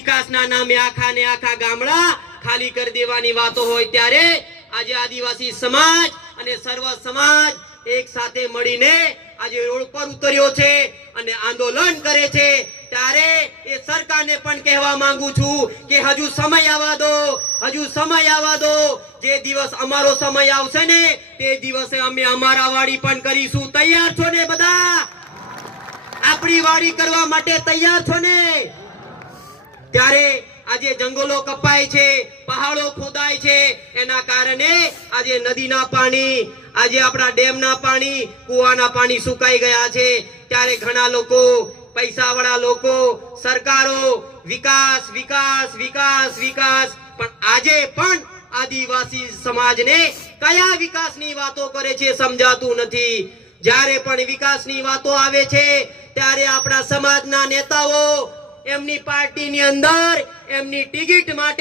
વિકાસના નામે આખા ને આખા ગામડા ખાલી કરી દેવાની વાતો હોય ત્યારે આજે આદિવાસી સમાજ અને સર્વ સમાજ એક સાથે મળીને આજે રોડ પર ઉતર્યો છે અને આંદોલન કરે છે ત્યારે એ સરકારને પણ કહેવા માંગુ છું કે હજુ સમય આવવા દો જે દિવસ અમારો સમય આવશે ને તે દિવસે અમે અમારા વાડી પણ કરીશું તૈયાર છો ને બધા આપણી વાડી કરવા માટે તૈયાર છો ને ત્યારે આજે જંગલો કપાય છે પહાડો ખોદાય છે એના કારણે આજે નદીના પાણી આજે આપણા ડેમના પાણી કુવાના પાણી સુકાઈ ગયા છે ત્યારે ઘણા લોકો પૈસાવાળા લોકો સરકારો વિકાસ વિકાસ વિકાસ વિકાસ પણ આજે પણ આદિવાસી સમાજને કયા વિકાસની વાતો કરે છે સમજાતું નથી જ્યારે પણ વિકાસની વાતો આવે છે ત્યારે આપણા સમાજના નેતાઓ એમની પાર્ટીની અંદર એમની ટિકિટ માટે